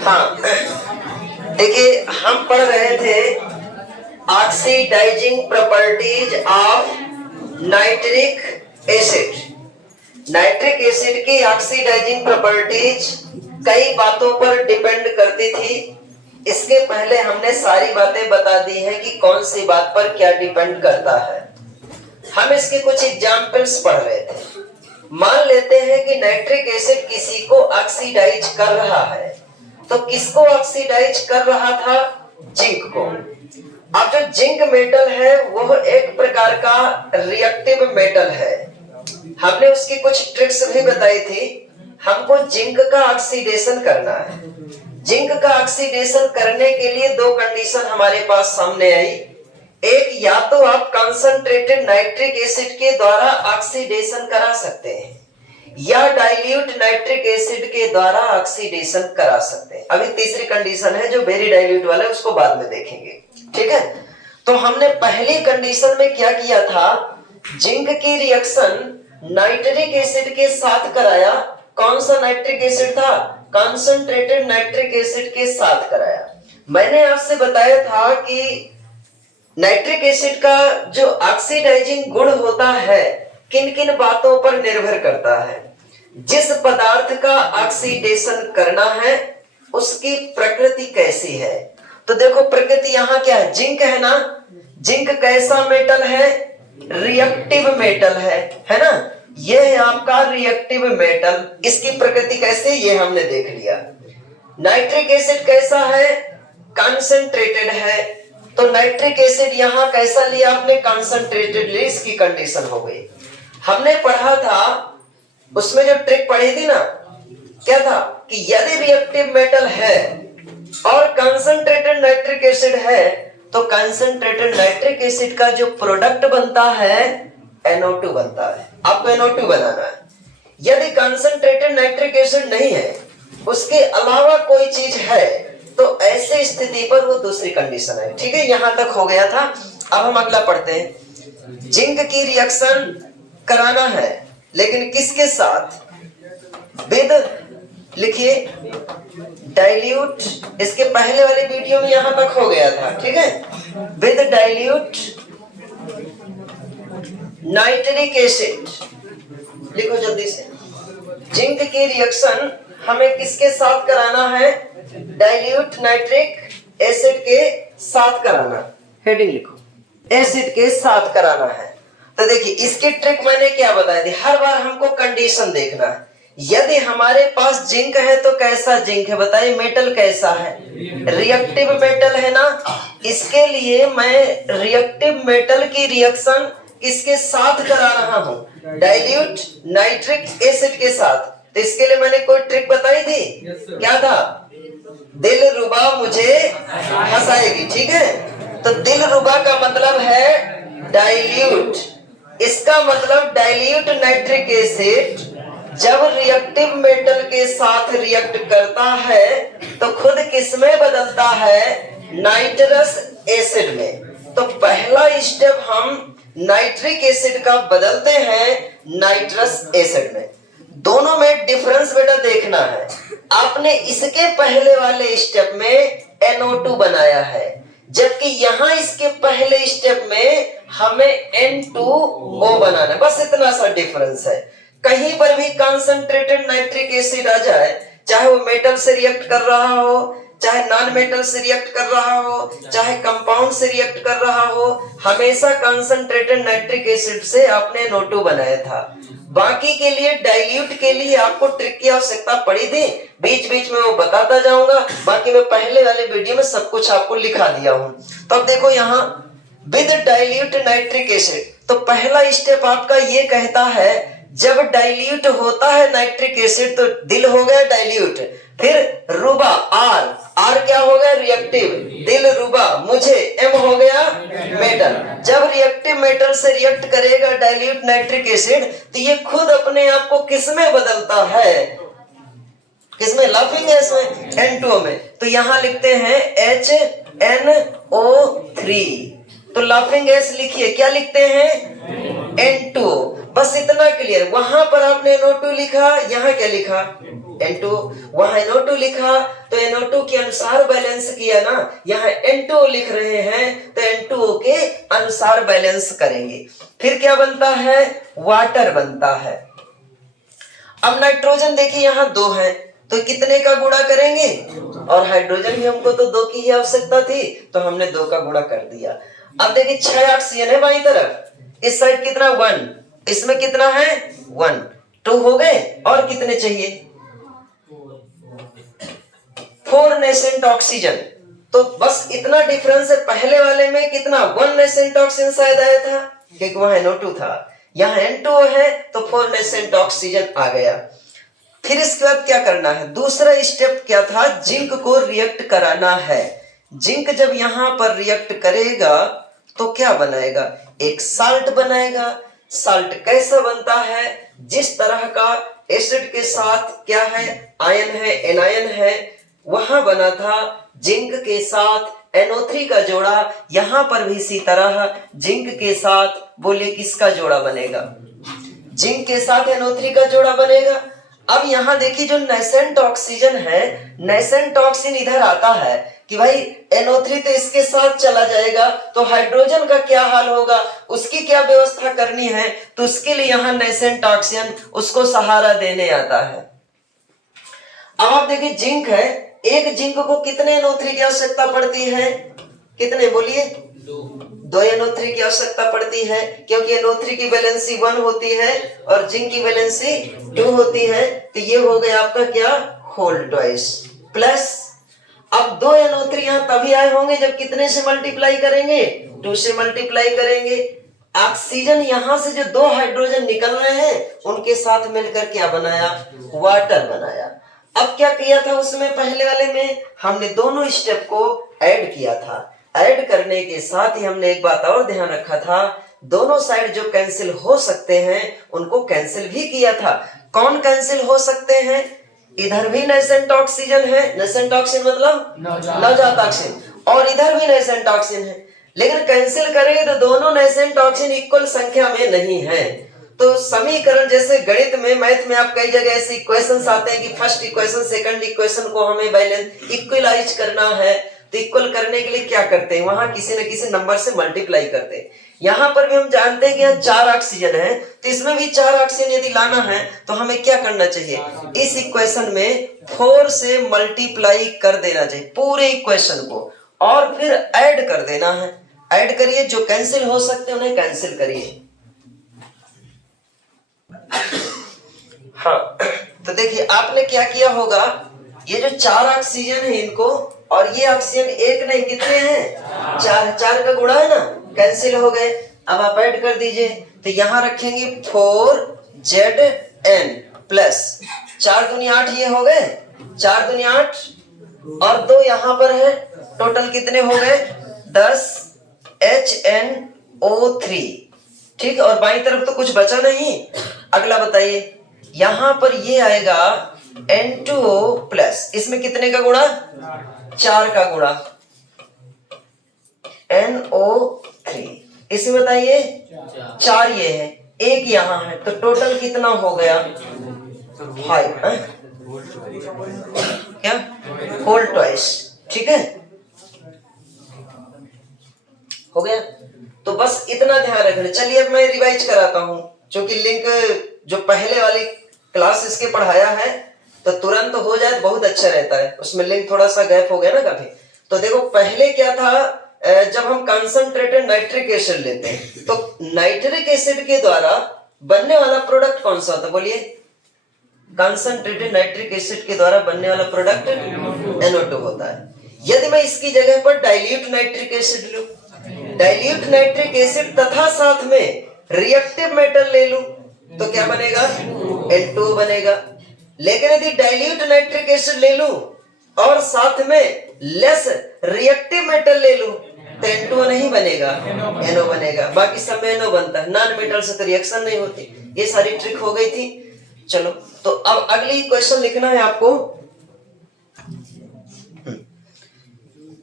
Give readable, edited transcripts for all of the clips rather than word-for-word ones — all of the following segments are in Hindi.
हाँ, देखिए हम पढ़ रहे थे oxidising properties of nitric acid. Nitric acid की ऑक्सीडाइजिंग प्रॉपर्टीज कई बातों पर डिपेंड करती थी। इसके पहले हमने सारी बातें बता दी हैं कि कौन सी बात पर क्या डिपेंड करता है। हम इसके कुछ एग्जाम्पल्स पढ़ रहे थे। मान लेते हैं कि नाइट्रिक एसिड किसी को ऑक्सीडाइज कर रहा है, तो किसको ऑक्सीडाइज कर रहा था? जिंक को। अब जो जिंक मेटल है वो एक प्रकार का रिएक्टिव मेटल है। हमने उसकी कुछ ट्रिक्स भी बताई थी। हमको जिंक का ऑक्सीडेशन करना है। जिंक का ऑक्सीडेशन करने के लिए दो कंडीशन हमारे पास सामने आई। एक, या तो आप कंसंट्रेटेड नाइट्रिक एसिड के द्वारा ऑक्सीडेशन करा सकते हैं, या डाइल्यूट नाइट्रिक एसिड के द्वारा ऑक्सीडेशन करा सकते हैं। अभी तीसरी कंडीशन है जो वेरी डाइल्यूट वाला है, उसको बाद में देखेंगे। ठीक है, तो हमने पहली कंडीशन में क्या किया था? जिंक की रिएक्शन नाइट्रिक एसिड के साथ कराया। कौन सा नाइट्रिक एसिड था? कंसंट्रेटेड नाइट्रिक एसिड के साथ कराया। मैंने आपसे बताया था कि नाइट्रिक एसिड का जो ऑक्सीडाइजिंग गुण होता है किन किन बातों पर निर्भर करता है। जिस पदार्थ का ऑक्सीडेशन करना है उसकी प्रकृति कैसी है। तो देखो प्रकृति यहाँ क्या है? जिंक है ना। जिंक कैसा मेटल है? रिएक्टिव मेटल है ना। ये है आपका रिएक्टिव मेटल। इसकी प्रकृति कैसे, ये हमने देख लिया। नाइट्रिक एसिड कैसा है? कंसंट्रेटेड है। तो नाइट्रिक एसिड यहाँ कैसा लिया आपने? कंसंट्रेटेड लिया। इसकी कंडीशन हो गई। हमने पढ़ा था उसमें जो ट्रिक पढ़ी थी ना, क्या था कि यदि रिएक्टिव मेटल है और कंसंट्रेटेड नाइट्रिक एसिड है तो कंसंट्रेटेड नाइट्रिक एसिड का जो प्रोडक्ट बनता है NO2 बनता है। आपको NO2 बनाना है। यदि कंसंट्रेटेड नाइट्रिक एसिड नहीं है, उसके अलावा कोई चीज है, तो ऐसे स्थिति पर वो दूसरी कंडीशन है। ठीक है, यहां तक हो गया था। अब हम अगला पढ़ते हैं। जिंक की रिएक्शन कराना है, लेकिन किसके साथ? विद, लिखिए, डाइल्यूट। इसके पहले वाले वीडियो में यहां तक हो गया था। ठीक है, विद डाइल्यूट नाइट्रिक एसिड। लिखो जल्दी से। जिंक की रिएक्शन हमें किसके साथ कराना है? डाइल्यूट नाइट्रिक एसिड के साथ कराना। हेडिंग लिखो, एसिड के साथ कराना है। तो देखिए इसकी ट्रिक मैंने क्या बताई थी। हर बार हमको कंडीशन देखना है। यदि हमारे पास जिंक है तो कैसा जिंक है बताइए? मेटल कैसा है? रिएक्टिव मेटल है ना। इसके लिए मैं रिएक्टिव मेटल की रिएक्शन किसके साथ करा रहा हूं? डाइल्यूट नाइट्रिक एसिड के साथ। तो इसके लिए मैंने कोई ट्रिक बताई थी। क्या था? दिलरुबा मुझे हंसाएगी। ठीक है, तो दिलरुबा का मतलब है डाइल्यूट। इसका मतलब डाइल्यूट नाइट्रिक एसिड जब रिएक्टिव मेटल के साथ रिएक्ट करता है तो खुद किसमें बदलता है? नाइट्रस एसिड में। तो पहला स्टेप हम नाइट्रिक एसिड का बदलते हैं नाइट्रस एसिड में। दोनों में डिफरेंस बेटा देखना है। आपने इसके पहले वाले स्टेप में NO2 बनाया है, जबकि यहां इसके पहले स्टेप में हमें N2O बनाना है। बस इतना सा डिफरेंस है। कहीं पर भी कंसंट्रेटेड नाइट्रिक एसिड आ जाए, चाहे वो मेटल से रिएक्ट कर रहा हो, चाहे नॉन मेटल से रिएक्ट कर रहा हो, चाहे कंपाउंड से रिएक्ट कर रहा हो, हमेशा कंसंट्रेटेड नाइट्रिक एसिड से आपने NO2 बनाया था। बाकी के लिए डाइल्यूट के लिए आपको ट्रिक की आवश्यकता पड़ी थी। बीच बीच में वो बताता जाऊंगा। बाकी मैं पहले वाले वीडियो में सब कुछ आपको लिखा दिया हूं। तो अब देखो यहाँ विद डाइल्यूट नाइट्रिक एसिड, तो पहला स्टेप आपका ये कहता है जब डाइल्यूट होता है नाइट्रिक एसिड तो दिल हो गया डाइल्यूट। फिर रुबा आर क्या हो गया? रिएक्टिव। दिल रुबा मुझे M हो गया मेटल। जब रिएक्टिव मेटल से रिएक्ट करेगा डाइल्यूट नाइट्रिक एसिड तो ये खुद अपने आप को किसमें बदलता है? किसमें? लाफिंग गैस में, N2O में। तो यहां लिखते हैं HNO3। तो लाफिंग गैस लिखिए, क्या लिखते हैं? N2O। बस इतना क्लियर। वहां पर आपने NO2 लिखा, यहाँ क्या लिखा? N2 वहां NO2 लिखा तो NO2 के अनुसार बैलेंस किया ना, यहाँ N2O लिख रहे हैं तो N2O के अनुसार बैलेंस करेंगे। फिर क्या बनता है, वाटर बनता है। अब नाइट्रोजन देखिए यहाँ 2 है तो कितने का गुणा करेंगे, और हाइड्रोजन भी हमको तो 2 की ही आवश्यकता थी तो हमने 2 का गुणा कर दिया। अब देखिए 6 ऑक्सीजन है बाईं तरफ, इस साइड कितना 1, इसमें कितना है 1, 2 हो गए, और कितने चाहिए 4 नेसेंट ऑक्सीजन। तो बस इतना डिफरेंस है, पहले वाले में कितना 1 नेसेंट ऑक्सीजन शायद आया था क्योंकि वहां NO2 था, यहाँ N2O है तो 4 नेसेंट ऑक्सीजन आ गया। फिर इसके बाद क्या करना है, दूसरा स्टेप क्या था, जिंक को रिएक्ट कराना है। जिंक जब यहाँ पर रिएक्ट करेगा तो क्या बनाएगा, एक साल्ट बनाएगा। साल्ट कैसा बनता है, जिस तरह का एसिड के साथ क्या है, आयन है, एनायन है, वहां बना था जिंक के साथ NO3 का जोड़ा, यहां पर भी इसी तरह जिंक के साथ बोलिए किसका जोड़ा बनेगा, जिंक के साथ NO3 का जोड़ा बनेगा। अब यहां देखिए जो नेसेंट ऑक्सीजन है, नेसेंट ऑक्सीजन इधर आता है कि भाई NO3 तो इसके साथ चला जाएगा तो हाइड्रोजन का क्या हाल होगा, उसकी क्या व्यवस्था करनी है, तो उसके लिए यहां नेसेंट ऑक्सीजन उसको सहारा देने आता है। अब आप देखिए जिंक है, एक जिंक को कितने NO3 की आवश्यकता पड़ती है, कितने बोलिए 2 NO3 की आवश्यकता पड़ती है, क्योंकि NO3 की वैलेंसी 1 होती है और जिंक की वैलेंसी 2 होती है, तो ये हो गया आपका क्या होल ट्वाइस प्लस। अब 2 NO3 यहाँ तभी आए होंगे जब कितने से मल्टीप्लाई करेंगे, 2 से मल्टीप्लाई करेंगे। ऑक्सीजन यहाँ से जो 2 हाइड्रोजन निकल रहे हैं उनके साथ मिलकर क्या बनाया, वाटर बनाया। अब क्या किया था उसमें, पहले वाले में हमने दोनों स्टेप को ऐड किया था। ऐड करने के साथ ही हमने एक बात और ध्यान रखा था, दोनों साइड जो कैंसिल हो सकते हैं उनको कैंसिल भी किया था। कौन कैंसिल हो सकते हैं, इधर भी नेसेंट ऑक्सीजन है, नेसेंट ऑक्सीजन मतलब नवजात ऑक्सीजन, और इधर भी नेसेंट ऑक्सीजन है, लेकिन कैंसिल करें तो दोनों नेसेंट ऑक्सीजन इक्वल संख्या में नहीं है। तो समीकरण जैसे गणित में, मैथ में आप कई जगह ऐसे इक्वेशंस आते हैं कि फर्स्ट इक्वेशन सेकंड इक्वेशन को हमें बैलेंस इक्वलाइज करना है, तो इक्वल करने के लिए क्या करते हैं, वहां किसी न किसी नंबर से मल्टीप्लाई करते हैं। यहाँ पर भी हम जानते हैं कि यहाँ 4 ऑक्सीजन है तो इसमें भी 4 ऑक्सीजन यदि लाना है तो हमें क्या करना चाहिए, इस इक्वेशन में 4 से मल्टीप्लाई कर देना चाहिए पूरे इक्वेशन को, और फिर ऐड कर देना है। ऐड करिए, जो कैंसिल हो सकते हैं उन्हें कैंसिल करिए। हाँ, तो देखिए आपने क्या किया होगा, ये जो 4 ऑक्सीजन है इनको, और ये ऑक्सीजन एक नहीं कितने हैं 4, 4 का गुणा है ना, कैंसिल हो गए। अब आप ऐड कर दीजिए, तो यहां रखेंगे 4ZN प्लस 4 दूनी 8, ये हो गए 4 दूनी 8 और 2 यहां पर है, टोटल कितने हो गए 10 HNO3। ठीक है, और बाईं तरफ तो कुछ बचा नहीं। अगला बताइए, यहां पर ये आएगा N2O प्लस, इसमें कितने का गुणा 4 का गुणा NO3, इसमें बताइए 4 ये है, 1 यहां है, तो टोटल कितना हो गया 5 क्या होल ट्वाइस। ठीक है, हो गया। तो बस इतना ध्यान रखना। चलिए अब मैं रिवाइज कराता हूं, क्योंकि लिंक जो पहले वाली क्लास इसके पढ़ाया है तो तुरंत हो जाए तो बहुत अच्छा रहता है, उसमें लिंक थोड़ा सा गैप हो गया ना काफी। तो देखो पहले क्या था, जब हम कंसंट्रेटेड नाइट्रिक एसिड लेते हैं तो नाइट्रिक एसिड के द्वारा बनने वाला प्रोडक्ट कौन सा होता है बोलिए, कंसंट्रेटेड नाइट्रिक एसिड के द्वारा बनने वाला प्रोडक्ट NO2 होता है। यदि मैं इसकी जगह पर डाइल्यूट नाइट्रिक एसिड लूं, डाइल्यूट नाइट्रिक एसिड तथा साथ में रिएक्टिव मेटल ले लूं तो क्या बनेगा N2 बनेगा। लेकिन यदि डाइल्यूट नाइट्रिक एसिड ले लूं और साथ में लेस रिएक्टिव मेटल ले लूं तो N2 नहीं बनेगा, NO बनेगा। बाकी सब में NO बनता है, नॉन मेटल से तो रिएक्शन नहीं होती। ये सारी ट्रिक हो गई थी। चलो, तो अब अगली क्वेश्चन लिखना है आपको।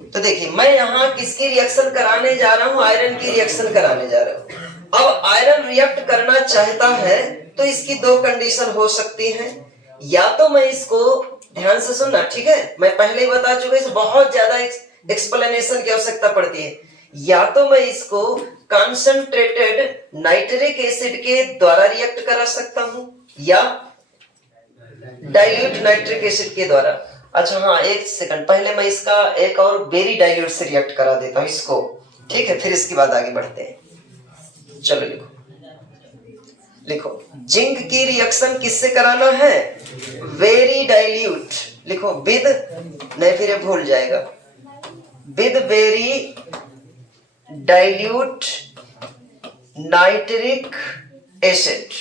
तो देखिए मैं यहाँ किसकी रिएक्शन कराने जा रहा हूँ, आयरन की रिएक्शन कराने जा रहा हूँ। अब आयरन रिएक्ट करना चाहता है तो इसकी 2 कंडीशन हो सकती हैं। या तो मैं इसको ध्यान से सुनना, ठीक है, मैं पहले ही बता चुका, इस बहुत ज्यादा एक्सप्लेनेशन की आवश्यकता पड़ती है। या तो मैं इसको कंसंट्रेटेड नाइट्रिक एसिड के द्वारा रिएक्ट करा सकता हूं या डाइल्यूट नाइट्रिक एसिड के द्वारा। अच्छा हाँ, एक सेकंड, पहले मैं इसका एक और वेरी डाइल्यूट से रिएक्ट करा देता हूं इसको, ठीक है, फिर इसके बाद आगे बढ़ते हैं। चलो लिखो लिखो, जिंक की रिएक्शन किससे कराना है? वेरी डाइल्यूट, लिखो विद, नहीं फिर ये भूल जाएगा, with very dilute nitric acid.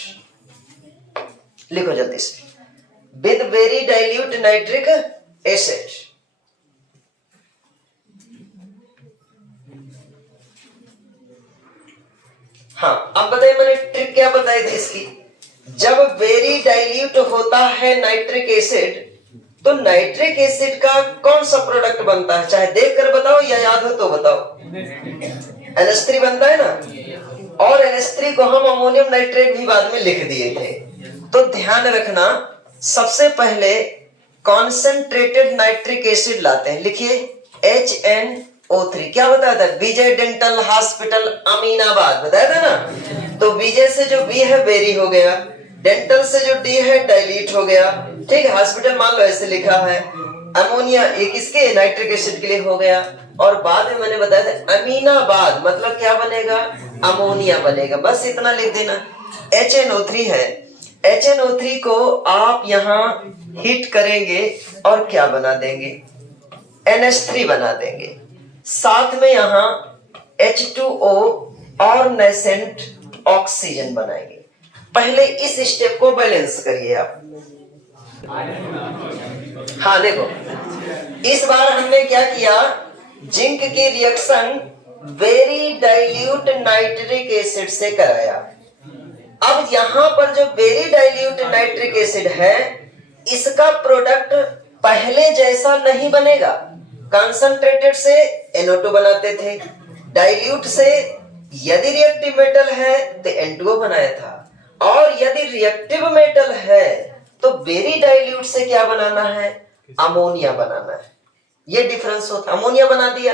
लिखो जल्दी से, with very dilute nitric acid. हाँ, अब बताइए मैंने ट्रिक क्या बताई थी इसकी। जब वेरी डाइल्यूट होता है नाइट्रिक एसिड, तो नाइट्रिक एसिड का कौन सा प्रोडक्ट बनता है? चाहे देख कर बताओ या याद हो तो बताओ। NH3 बनता है ना, और NH3 को हम अमोनियम नाइट्रेट भी बाद में लिख दिए थे। तो ध्यान रखना, सबसे पहले कॉन्सेंट्रेटेड नाइट्रिक एसिड लाते हैं, लिखिए HNO3। क्या बताया था? विजय डेंटल हॉस्पिटल अमीनाबाद बताया था ना। तो विजय से जो बी है वेरी हो गया, डेंटल से जो डी है डाइल्यूट हो गया, ठीक है, हॉस्पिटल मान लो ऐसे लिखा है। अमोनिया ये किसके? नाइट्रिक एसिड के लिए हो गया। और बाद में मैंने बताया था अमीनाबाद मतलब क्या बनेगा? अमोनिया बनेगा। बस इतना लिख देना। HNO3 है, HNO3 को आप यहाँ हीट करेंगे और क्या बना देंगे? NH3 बना देंगे। साथ में यहाँ H2O और नेसेंट ऑक्सीजन बनाएंगे। पहले इस स्टेप को बैलेंस करिए आप। हाँ देखो, इस बार हमने क्या किया, जिंक की reaction very dilute nitric acid से कराया। अब यहां पर जो वेरी डाइल्यूट नाइट्रिक एसिड है, इसका प्रोडक्ट पहले जैसा नहीं बनेगा। कंसंट्रेटेड से NO2 बनाते थे, डाइल्यूट से यदि रिएक्टिव मेटल है तो N2O बनाया था, और यदि रिएक्टिव मेटल है तो वेरी डाइल्यूट से क्या बनाना है? अमोनिया बनाना है। ये डिफरेंस होता, अमोनिया बना दिया।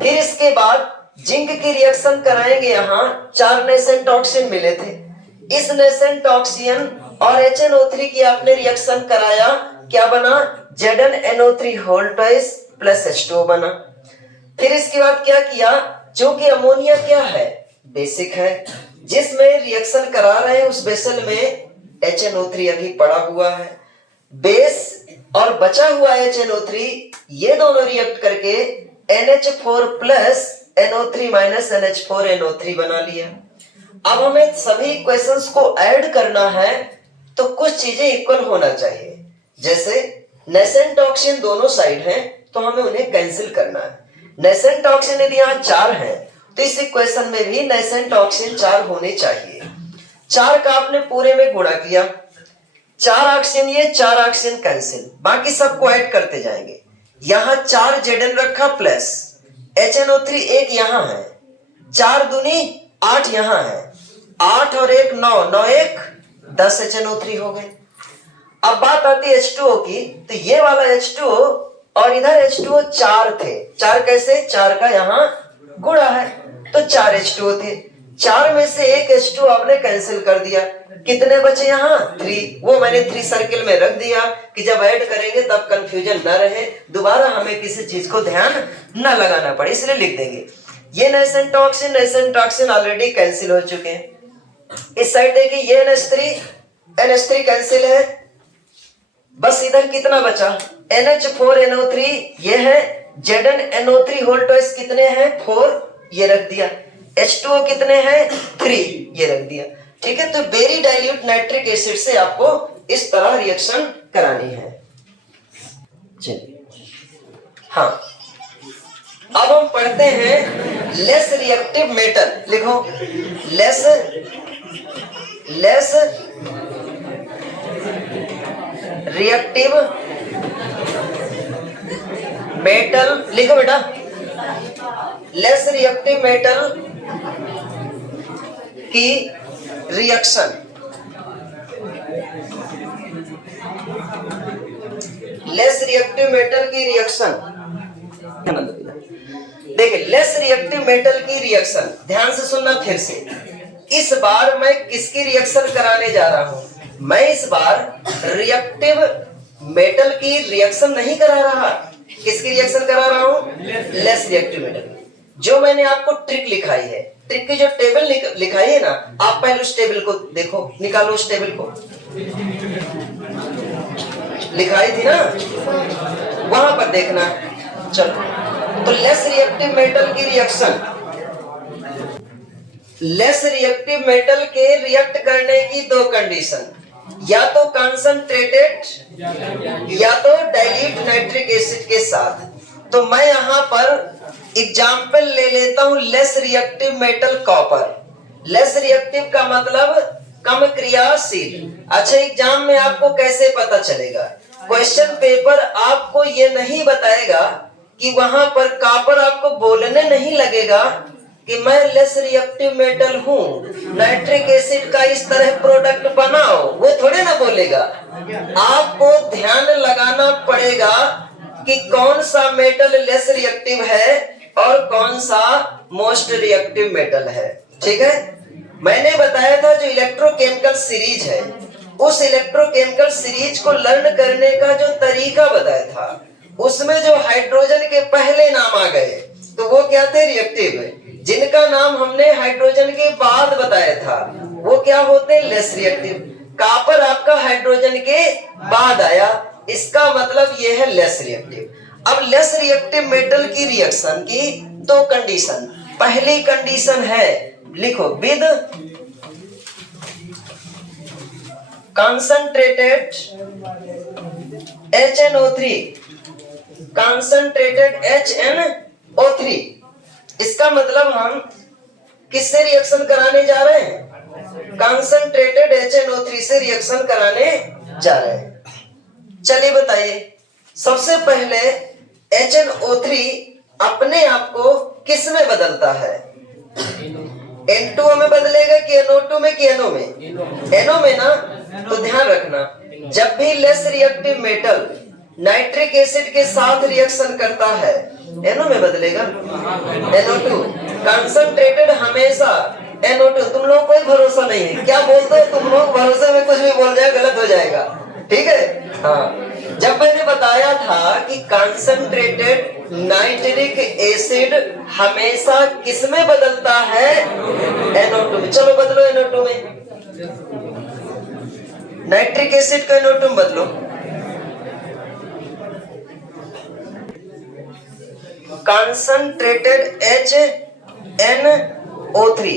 फिर इसके बाद जिंक की रिएक्शन कराएंगे, यहाँ 4 नेसेंट ऑक्सीजन मिले थे। इस नेसेंट ऑक्सीजन और HNO3 की आपने रिएक्शन कराया, क्या बना? ZnNO3 whole twice plus H2O बना। फिर इसके बाद क्या किया, जो कि अमोनिया क्या है? बेसिक है, जिसमें रिएक्शन करा रहे हैं उस बेसल में HNO3 अभी पड़ा हुआ है। बेस और बचा हुआ HNO3, ये दोनों रिएक्ट करके NH4 plus NO3 minus NH4NO3 बना लिया। अब हमें सभी इक्वेशंस को ऐड करना है, तो कुछ चीजें इक्वल होना चाहिए। जैसे नेसेंट ऑक्सीजन दोनों साइड हैं, तो हमें उन्हें कैंसिल करना है। नेसेंट ऑक्सीजन यदि यहाँ 4 है, तो इस इक्वेशन में भी नेसेंट ऑक्सीजन 4 होने चाहिए। 4 का आपने पूरे में गुणा किया, 4 ऑक्सीजन ये, 4 ऑक्सीजन कैंसिल, बाकी सबको ऐड करते जाएंगे। यहाँ 4 Zn रखा प्लस HNO3 एक यहाँ है, 4 दूनी 8 यहाँ है, 8 और 1 9, 9 1 10 HNO3 हो गए। अब बात आती है H2O की, तो ये वाला H2O और इधर H2O 4 थे। 4 कैसे? 4 का यहाँ गुणा है, तो 4 H2O थे। 4 में से एक H2O आपने कैंसिल कर दिया, कितने बचे यहाँ? 3। वो मैंने 3 सर्किल में रख दिया कि जब ऐड करेंगे तब कंफ्यूजन न रहे, दोबारा हमें किसी चीज को ध्यान न लगाना पड़े, इसलिए लिख देंगे। ये नेसेंट ऑक्सीजन ऑलरेडी कैंसिल हो चुके हैं। इस साइड देखिए, ये NH3 कैंसिल है, बस इधर कितना बचा? NH4NO3 ये है, ZnNO3 होल ट्वाइस कितने हैं? 4, ये रख दिया। H2O कितने हैं? 3, ये रख दिया। ठीक है, तो वेरी डाइल्यूट नाइट्रिक एसिड से आपको इस तरह रिएक्शन करानी है। चलिए, हाँ, अब हम पढ़ते हैं लेस रिएक्टिव मेटल। लिखो, लेस रिएक्टिव मेटल। लिखो बेटा, लेस रिएक्टिव मेटल की रिएक्शन लेस रिएक्टिव मेटल की रिएक्शन, देखिए लेस रिएक्टिव मेटल की रिएक्शन, ध्यान से सुनना फिर से। इस बार मैं किसकी रिएक्शन कराने जा रहा हूं? मैं इस बार रिएक्टिव मेटल की रिएक्शन नहीं करा रहा। किसकी रिएक्शन करा रहा हूं? Less reactive metal. जो मैंने आपको ट्रिक लिखाई है, ट्रिक की जो टेबल लिखाई है ना, आप पहले उस टेबल को देखो, निकालो उस टेबल को, लिखाई थी ना, वहां पर देखना। चलो, तो लेस रिएक्टिव मेटल की रिएक्शन, लेस रिएक्टिव मेटल के रिएक्ट करने की दो कंडीशन, या तो कंसंट्रेटेड या तो डाइल्यूट नाइट्रिक एसिड के साथ। तो मैं यहां पर एग्जाम्पल ले लेता हूं less reactive metal copper. Less reactive का मतलब कम क्रियाशील। अच्छा, एग्जाम में आपको कैसे पता चलेगा? क्वेश्चन पेपर आपको ये नहीं बताएगा कि वहां पर कॉपर आपको बोलने नहीं लगेगा कि मैं लेस रिएक्टिव मेटल हूं, नाइट्रिक एसिड का इस तरह प्रोडक्ट बनाओ, वो थोड़े ना बोलेगा। आपको ध्यान लगाना पड़ेगा कि कौन सा मेटल लेस रिएक्टिव है और कौन सा मोस्ट रिएक्टिव मेटल है। ठीक है, मैंने बताया था जो इलेक्ट्रोकेमिकल सीरीज है, उस इलेक्ट्रोकेमिकल सीरीज को लर्न करने का जो तरीका बताया था, उसमें जो हाइड्रोजन के पहले नाम आ गए तो वो क्या थे? रिएक्टिव। जिनका नाम हमने हाइड्रोजन के बाद बताया था वो क्या होते? Less reactive. कॉपर आपका हाइड्रोजन के बाद आया, इसका मतलब ये है लेस रिएक्टिव। अब लेस रिएक्टिव मेटल की रिएक्शन की दो कंडीशन। पहली कंडीशन है, लिखो, with concentrated HNO3, concentrated HNO3। इसका मतलब हम किससे रिएक्शन कराने जा रहे हैं? कंसंट्रेटेड HNO3 से रिएक्शन कराने जा रहे हैं। चलिए बताइए, सबसे पहले HNO3 अपने आप को किस में बदलता है? N2O में बदलेगा कि NO2 में कि NO में? NO में ना। तो ध्यान रखना, जब भी less reactive metal nitric acid के साथ रिएक्शन करता है, NO में बदलेगा, NO2। कंसंट्रेटेड हमेशा NO2। तुम लोग कोई भरोसा नहीं है, क्या बोलते हो तुम लोग? भरोसे में कुछ भी बोल जाए गलत हो जाएगा। ठीक है, हाँ। जब मैंने बताया था कि कंसंट्रेटेड नाइट्रिक एसिड हमेशा किस में बदलता है? NO2 में। चलो बदलो NO2 में, नाइट्रिक एसिड का NO2 में बदलो। कंसंट्रेटेड HNO3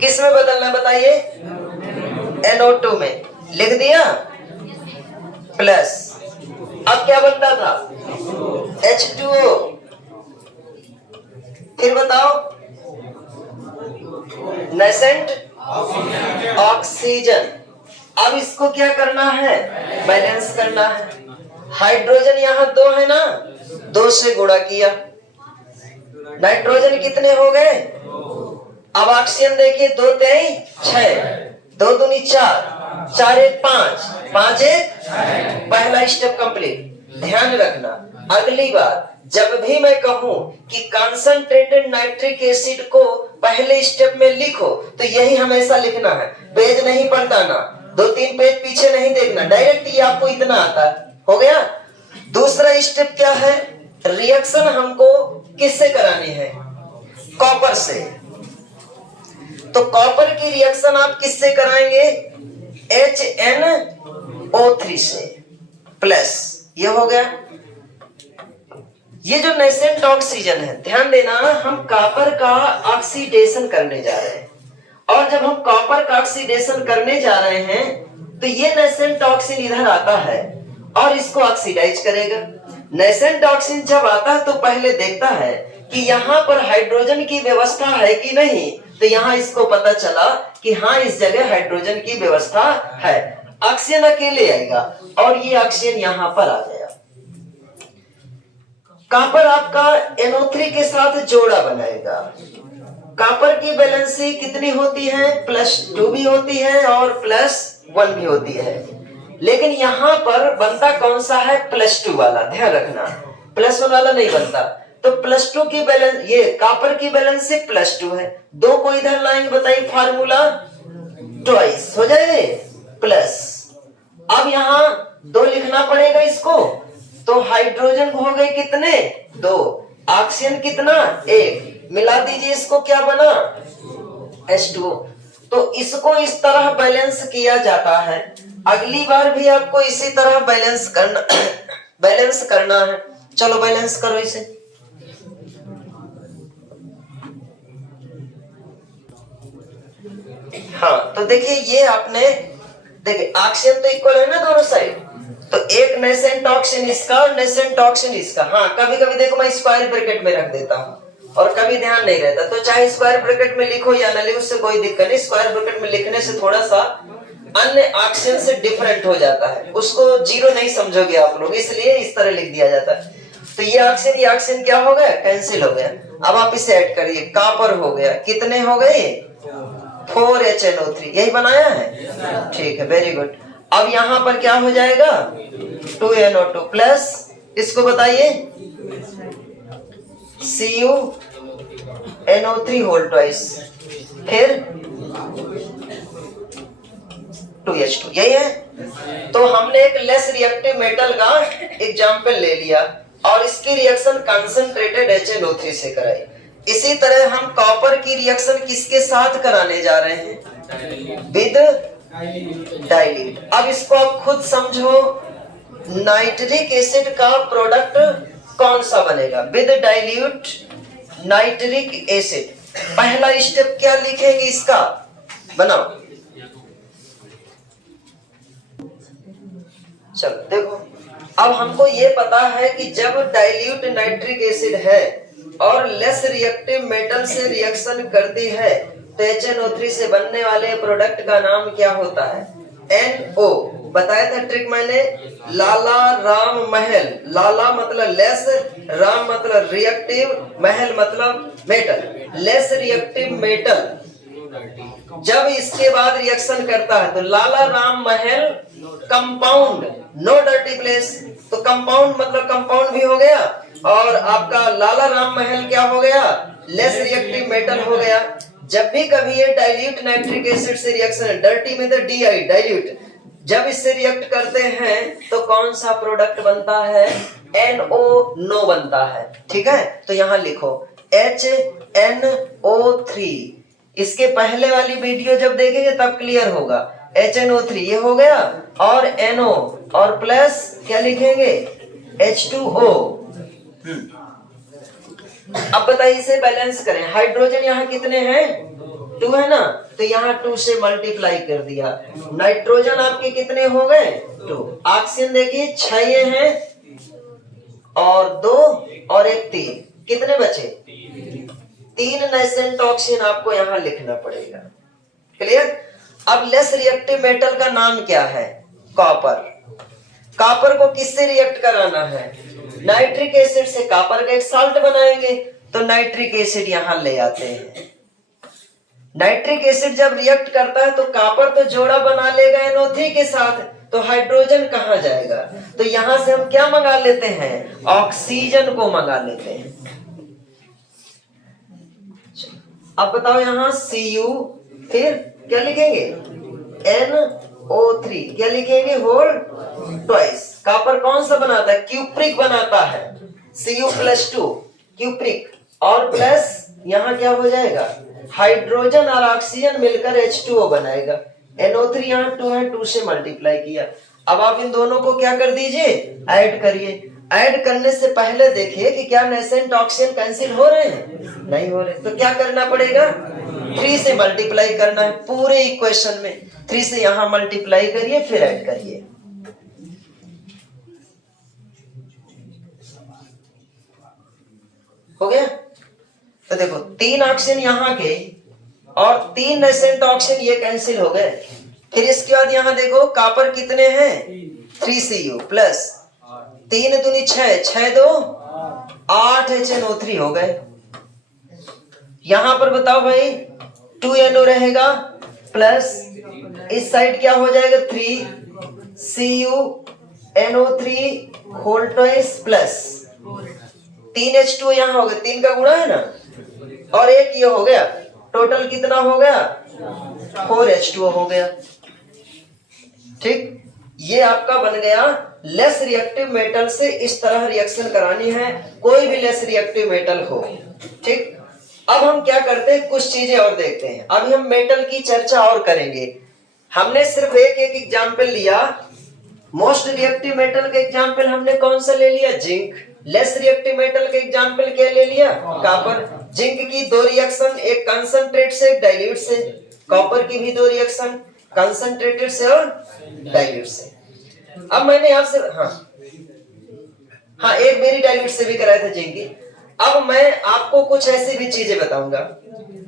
किस में बदलना है बताइए? NO2 में। लिख दिया, प्लस। अब क्या बनता था? H2O। फिर बताओ, नेसेंट ऑक्सीजन। अब इसको क्या करना है? बैलेंस करना है। हाइड्रोजन यहाँ 2 है ना, 2 से गुणा किया, नाइट्रोजन कितने हो गए? अब ऑक्सीजन देखिए, 2 3 6, 2 दूनी 4, 4 1 5, 5 1। पहला स्टेप कंप्लीट। ध्यान रखना, अगली बार जब भी मैं कहूं कि कंसंट्रेटेड नाइट्रिक एसिड को पहले स्टेप में लिखो, तो यही हमेशा लिखना है। पेज नहीं पलटाना, 2-3 पेज पीछे नहीं देखना, डायरेक्ट ये आपको इतना आता है। हो गया। दूसरा स्टेप क्या है? रिएक्शन हमको किससे करानी है? कॉपर से। तो कॉपर की रिएक्शन आप किससे कराएंगे? HNO3 से, प्लस। ये हो गया। ये जो नेसेंट ऑक्सीजन है, ध्यान देना, हम कॉपर का ऑक्सीडेशन करने जा रहे हैं, और जब हम कॉपर का ऑक्सीडेशन करने जा रहे हैं तो ये नेसेंट ऑक्सीजन इधर आता है और इसको ऑक्सीडाइज करेगा। नेसेंट ऑक्सीजन जब आता है तो पहले देखता है कि यहाँ पर हाइड्रोजन की व्यवस्था है कि नहीं। तो यहाँ इसको पता चला कि हाँ, इस जगह हाइड्रोजन की व्यवस्था है। ऑक्सीजन अकेले आएगा और ये ऑक्सीजन यहाँ पर आ गया। कॉपर आपका NO3 के साथ जोड़ा बनाएगा। कॉपर की वैलेंसी कितनी होती है? +2 भी होती है और +1 भी होती है। लेकिन यहाँ पर बनता कौन सा है, +2 वाला, ध्यान रखना, +1 वाला नहीं बनता। तो +2 की बैलेंस, ये कॉपर की बैलेंस से +2 है, 2 को इधर लाएंगे, बताइए फार्मूला ट्वाइस हो जाए प्लस। अब यहाँ 2 लिखना पड़ेगा इसको, तो हाइड्रोजन हो गए कितने, 2, ऑक्सीजन कितना, 1, मिला दीजिए इसको, क्या बना, H2O। तो इसको इस तरह बैलेंस किया जाता है। अगली बार भी आपको इसी तरह बैलेंस करना बैलेंस करना है। चलो बैलेंस करो इसे। हाँ, तो देखिए ये आपने, देखिए ऑक्सीजन तो इक्वल है ना दोनों साइड, तो एक नेसेंट ऑक्सीजन इसका और नेसेंट ऑक्सीजन इसका। हाँ, कभी कभी देखो मैं स्क्वायर ब्रैकेट में रख देता हूँ और कभी ध्यान नहीं रहता, तो चाहे स्क्वायर ब्रैकेट में लिखो या ना लिखो, उससे कोई दिक्कत नहीं। स्क्वायर ब्रैकेट में लिखने से थोड़ा सा अन्य ऑक्सीजन से डिफरेंट हो जाता है, उसको जीरो नहीं समझोगे आप लोग, इसलिए इस तरह लिख दिया जाता है। तो ये ऑक्सीजन क्या हो गया, कैंसिल हो गया। अब आप इसे ऐड करिए, कॉपर हो गया, कितने हो गए, 4HNO3, यही बनाया है, ठीक है, वेरी गुड। अब यहाँ पर क्या हो जाएगा, 2NO2 प्लस, इसको बताइए CuNO3 होल ट्वाइस, फिर 2H2, यही है। तो हमने एक लेस रिएक्टिव मेटल का एग्जाम्पल ले लिया और इसकी रिएक्शन कंसंट्रेटेड HNO3 से कराई। इसी तरह हम कॉपर की रिएक्शन किसके साथ कराने जा रहे हैं, विद डाइल्यूट। अब इसको आप खुद समझो, नाइट्रिक एसिड का प्रोडक्ट कौन सा बनेगा, विद डाइल्यूट नाइट्रिक एसिड। पहला स्टेप क्या लिखेंगे इसका, बनाओ। चलो देखो, अब हमको ये पता है कि जब डाइल्यूट नाइट्रिक एसिड है और लेस रिएक्टिव मेटल से रिएक्शन करती है तो HNO3 से बनने वाले प्रोडक्ट का नाम क्या होता है, NO। बताया था ट्रिक मैंने, लाला राम महल, लाला मतलब लेस, राम मतलब रिएक्टिव, महल मतलब मेटल। लेस रिएक्टिव मेटल जब इसके बाद रिएक्शन करता है तो लाला राम महल कंपाउंड, नो डर्टी प्लेस, तो कंपाउंड मतलब कंपाउंड भी हो गया और आपका लाला राम महल क्या हो गया, लेस रिएक्टिव मेटल हो गया। जब भी कभी ये डाइल्यूट नाइट्रिक एसिड से रिएक्शन, डर्टी में तो DI डाइल्यूट, जब इससे रिएक्ट करते हैं तो कौन सा प्रोडक्ट बनता है, NO बनता है, ठीक है। तो यहाँ लिखो HNO3। इसके पहले वाली वीडियो जब देखेंगे तब क्लियर होगा। HNO3 ये हो गया और NO और प्लस क्या लिखेंगे, H2O। अब बताइए इसे बैलेंस करें, हाइड्रोजन यहाँ कितने हैं, 2 है ना, तो यहाँ 2 से मल्टीप्लाई कर दिया। नाइट्रोजन आपके कितने हो गए, 2। ऑक्सीजन देखिए 6 ये हैं और 2 और 1 3, कितने बचे, 3 नेसेंट ऑक्सीजन आपको यहाँ लिखना पड़ेगा, क्लियर। अब लेस रिएक्टिव मेटल का नाम क्या है, कॉपर। कॉपर को किससे रिएक्ट कराना है, नाइट्रिक एसिड से। कॉपर का एक साल्ट बनाएंगे तो नाइट्रिक एसिड यहाँ ले आते हैं। नाइट्रिक एसिड जब रिएक्ट करता है तो कॉपर तो जोड़ा बना लेगा NO3 के साथ, तो हाइड्रोजन कहाँ जाएगा, तो यहां से हम क्या मंगा लेते हैं, ऑक्सीजन को मंगा लेते हैं। अब बताओ यहाँ Cu, फिर क्या लिखेंगे, NO3, क्या लिखेंगे, होल ट्वाइस। कॉपर कौन सा बनाता है, क्यूप्रिक बनाता है, Cu+2 क्यूप्रिक, और प्लस यहाँ क्या हो जाएगा, हाइड्रोजन और ऑक्सीजन मिलकर H2O बनाएगा। NO3 यहाँ 2 है, 2 से मल्टीप्लाई किया। अब आप इन दोनों को क्या कर दीजिए, ऐड करिए। ऐड करने से पहले देखिए कि क्या नेसेंट ऑक्सीजन कैंसिल हो रहे हैं, नहीं हो रहे, तो क्या करना पड़ेगा, 3 से मल्टीप्लाई करना है पूरे इक्वेशन में। 3 से यहाँ मल्टीप्लाई करिए फिर ऐड करिए। हो गया। तो देखो 3 ऑक्सीजन यहाँ के और 3 नेसेंट ऑक्सीजन ये कैंसिल हो गए। फिर इसके बाद यहाँ देखो कॉपर कितने हैं, 3Cu प्लस 3 दूनी 6, 6 2 8 HNO3 हो गए। यहां पर बताओ भाई 2NO रहेगा प्लस इस साइड क्या हो जाएगा 3 CuNO3 whole twice plus 3H2 यहाँ हो गया, 3 का गुणा है ना, और एक ये हो गया, टोटल कितना हो गया 4H2O हो गया। ठीक, ये आपका बन गया। लेस रिएक्टिव मेटल से इस तरह रिएक्शन करानी है, कोई भी लेस रिएक्टिव मेटल हो। ठीक, अब हम क्या करते हैं, कुछ चीजें और देखते हैं। अभी हम मेटल की चर्चा और करेंगे। हमने सिर्फ एक एग्जाम्पल लिया। मोस्ट रिएक्टिव मेटल का एग्जाम्पल हमने कौन सा ले लिया, जिंक। लेस रिएक्टिव मेटल का एग्जाम्पल क्या ले लिया, कॉपर। जिंक की 2 रिएक्शन, एक कंसंट्रेट से एक डाइल्यूट से। कॉपर की भी 2 रिएक्शन, कंसंट्रेटेड से और डाइल्यूट से। अब मैंने आपसे हाँ एक मेरी डाइल्यूट से भी कराया था जिंक की। अब मैं आपको कुछ ऐसी भी चीजें बताऊंगा।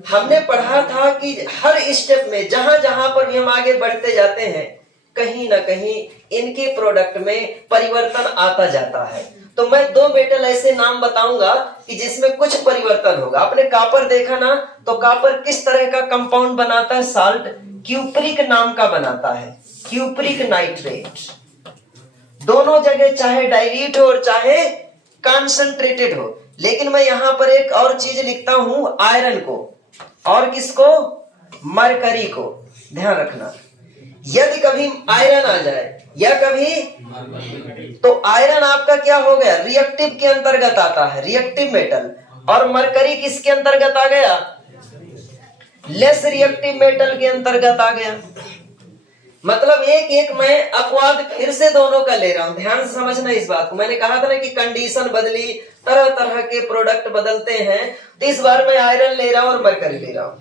हमने पढ़ा था कि हर स्टेप में जहां जहां पर भी हम आगे बढ़ते जाते हैं, कहीं ना कहीं इनके प्रोडक्ट में परिवर्तन आता जाता है। तो मैं 2 मेटल ऐसे नाम बताऊंगा कि जिसमें कुछ परिवर्तन होगा। आपने कॉपर देखा ना, तो कॉपर किस तरह का कंपाउंड बनाता है, साल्ट क्यूप्रिक नाम का बनाता है, क्यूप्रिक नाइट्रेट। दोनों जगह चाहे डाइल्यूट हो और चाहे कंसंट्रेटेड हो। लेकिन मैं यहां पर एक और चीज लिखता हूं, आयरन को और किसको, मरकरी को। ध्यान रखना, यदि कभी आयरन आ जाए या कभी, तो आयरन आपका क्या हो गया, रिएक्टिव के अंतर्गत आता है, रिएक्टिव मेटल। और मरकरी किसके अंतर्गत आ गया, लेस रिएक्टिव मेटल के अंतर्गत आ गया। मतलब एक एक मैं अपवाद फिर से दोनों का ले रहा हूं, ध्यान से समझना इस बात को। मैंने कहा था ना कि कंडीशन बदली, तरह तरह के प्रोडक्ट बदलते हैं, तो इस बार मैं आयरन ले रहा हूं और मरकरी ले रहा हूं।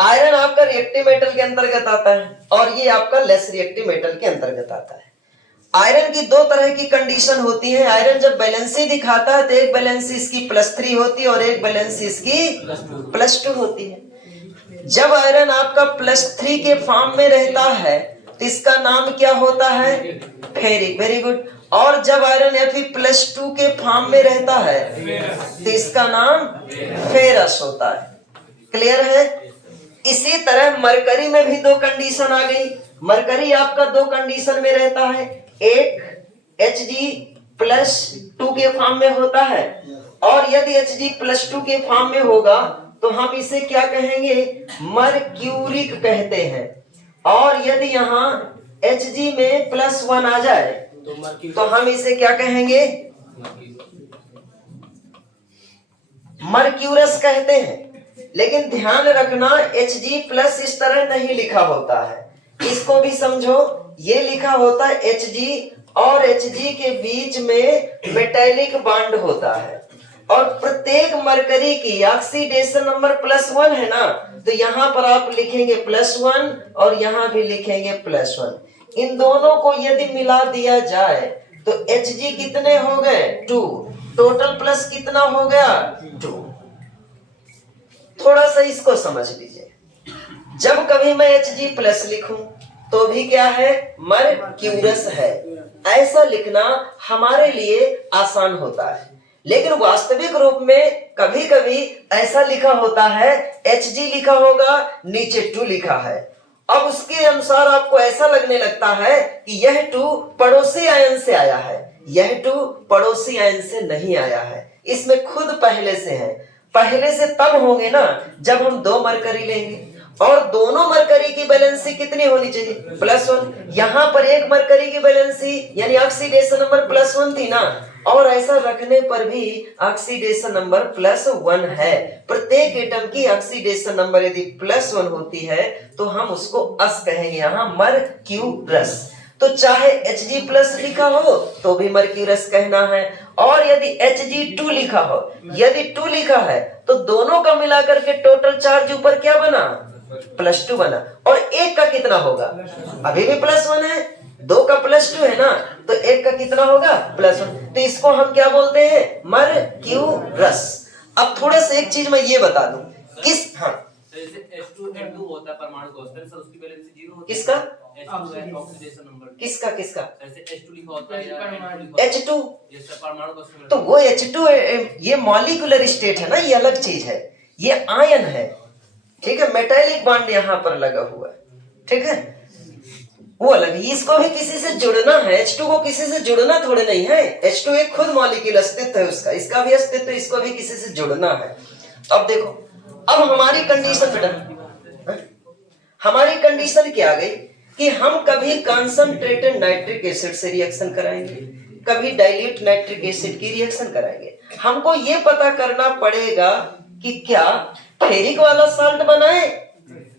आयरन आपका रिएक्टिव मेटल के अंतर्गत आता है और ये आपका लेस रिएक्टिव मेटल के अंतर्गत आता है। आयरन की 2 तरह की कंडीशन होती है। आयरन जब बैलेंसी दिखाता है तो एक बैलेंसी इसकी +3 होती है और एक बैलेंसी इसकी +2 होती है। जब आयरन आपका +3 के फॉर्म में रहता है तो इसका नाम क्या होता है, फेरिक। Very good. और जब आयरन Fe+2 के फॉर्म में रहता है तो इसका नाम फेरस होता है। क्लियर है। इसी तरह मरकरी में भी 2 कंडीशन आ गई। मरकरी आपका 2 कंडीशन में रहता है, एक Hg+2 के फॉर्म में होता है, और यदि Hg+2 के फॉर्म में होगा तो हम इसे क्या कहेंगे, मरक्यूरिक कहते हैं। और यदि यहाँ Hg में +1 आ जाए तो हम इसे क्या कहेंगे, मर्क्यूरस कहते हैं। लेकिन ध्यान रखना Hg+ इस तरह नहीं लिखा होता है, इसको भी समझो। ये लिखा होता है Hg और Hg के बीच में मेटेलिक बॉन्ड होता है। और प्रत्येक मरकरी की ऑक्सीडेशन नंबर +1 है ना, तो यहां पर आप लिखेंगे +1 और यहां भी लिखेंगे +1। इन दोनों को यदि मिला दिया जाए तो Hg कितने हो गए, 2। टोटल प्लस कितना हो गया, 2। थोड़ा सा इसको समझ लीजिए। जब कभी मैं Hg+ लिखूं तो भी क्या है, मरक्यूरस है। ऐसा लिखना हमारे लिए आसान होता है, लेकिन वास्तविक रूप में कभी कभी ऐसा लिखा होता है, Hg लिखा होगा, नीचे 2 लिखा है। अब उसके अनुसार आपको ऐसा लगने लगता है कि यह 2 पड़ोसी आयन से आया है, यह 2 पड़ोसी आयन से नहीं आया है, इसमें खुद पहले से है। पहले से तब होंगे ना जब हम 2 मरकरी लेंगे, और दोनों मरकरी की बैलेंसी कितनी होनी चाहिए, +1। यहां पर एक मरकरी की बैलेंसी यानी ऑक्सीडेशन नंबर +1 थी ना, और ऐसा रखने पर भी ऑक्सीडेशन नंबर +1 है। प्रत्येक एटम की ऑक्सीडेशन नंबर यदि +1 होती है तो हम उसको अस कहेंगे, यहां मरक्यूरस। तो चाहे Hg+ लिखा हो तो भी मरक्यूरस कहना है, और यदि Hg2 लिखा हो, यदि 2 लिखा है तो दोनों का मिलाकर के टोटल चार्ज ऊपर क्या बना, +2 बना। और एक का कितना होगा, अभी भी +1 है, 2 का +2 है ना, तो एक का कितना होगा, +1। तो इसको हम क्या बोलते हैं, मरक्यूरस। अब थोड़ा सा एक चीज मैं ये बता दूं, किस H2N2 होता है परमाणु का, सर उसकी बैलेंस 0 होती है। किसका, ऑक्सीडेशन नंबर किसका किसका, जैसे H2 लिखा होता है या H2, ये सब परमाणु का। तो वो H2 ये मॉलिक्यूलर स्टेट है ना, ये अलग चीज है, ये आयन है। ठीक है, मेटालिक बॉन्ड यहां पर लगा हुआ है। ठीक है, वो अलग है, इसको भी किसी से जुड़ना है। H2 को किसी से जुड़ना थोड़े नहीं है, H2 एक खुद मॉलिक्यूल अस्तित्व है उसका, इसका भी अस्तित्व, इसको भी किसी से जुड़ना है। अब देखो, अब हमारी कंडीशन बेटा, हमारी कंडीशन क्या आ गई कि हम कभी कंसंट्रेटेड नाइट्रिक एसिड से रिएक्शन कराएंगे, कभी डाइल्यूट नाइट्रिक एसिड की रिएक्शन कराएंगे। हमको ये पता करना पड़ेगा कि क्या फेरिक वाला साल्ट बनाए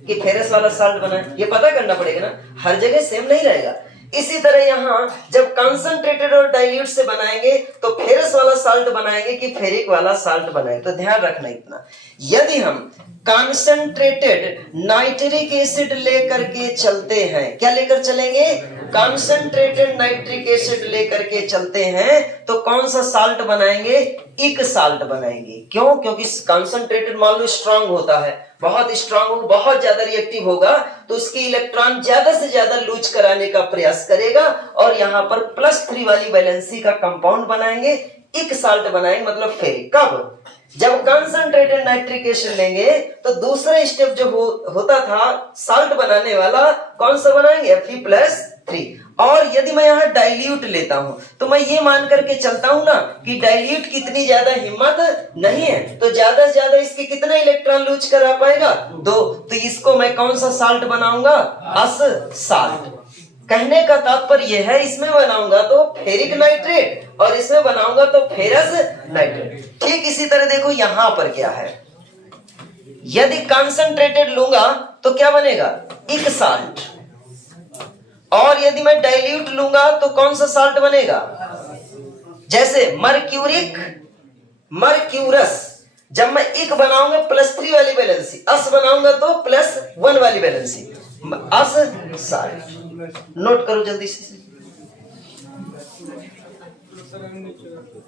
कि फेरस वाला साल्ट बनाए, ये पता करना पड़ेगा ना, हर जगह सेम नहीं रहेगा। इसी तरह यहाँ जब कंसंट्रेटेड और डाइल्यूट से बनाएंगे तो फेरस वाला साल्ट बनाएंगे कि फेरिक वाला साल्ट बनाएंगे। तो ध्यान रखना इतना, यदि हम कंसंट्रेटेड नाइट्रिक एसिड लेकर के चलते हैं, क्या लेकर चलेंगे, कंसंट्रेटेड नाइट्रिक एसिड लेकर के चलते हैं, तो कौन सा साल्ट बनाएंगे, इक साल्ट बनाएंगे। क्यों? क्योंकि कंसंट्रेटेड मान लो स्ट्रांग होता है, बहुत स्ट्रांग हो, बहुत ज्यादा रिएक्टिव होगा, तो उसकी इलेक्ट्रॉन ज्यादा से ज्यादा लूज कराने का प्रयास करेगा और यहाँ पर +3 वाली वैलेंसी का कंपाउंड बनाएंगे, इक साल्ट बनाएंगे, मतलब फेरिक। कब? जब कंसंट्रेटेड नाइट्रिक एसिड लेंगे तो दूसरा स्टेप जो होता था साल्ट बनाने वाला, कौन सा बनाएंगे, Fe+3। और यदि मैं यहाँ डाइल्यूट लेता हूं तो मैं ये मान करके चलता हूं ना कि डाइल्यूट कितनी ज्यादा हिम्मत नहीं है, तो ज्यादा से ज्यादा इसके कितना इलेक्ट्रॉन लूज करा पाएगा, 2। तो इसको मैं कौन सा साल्ट बनाऊंगा, अस साल्ट। कहने का तात्पर्य यह है, इसमें बनाऊंगा तो फेरिक नाइट्रेट और इसमें बनाऊंगा तो फेरस नाइट्रेट। ठीक इसी तरह देखो यहां पर क्या है, यदि कंसंट्रेटेड लूंगा तो क्या बनेगा, इक साल्ट, और यदि मैं डाइल्यूट लूंगा तो कौन सा साल्ट बनेगा, जैसे मर्क्यूरिक, मर्क्यूरस। जब मैं इक बनाऊंगा +3 वाली वैलेंसी, अस बनाऊंगा तो +1 वाली वैलेंसी, अस साल्ट। नोट करो जल्दी से।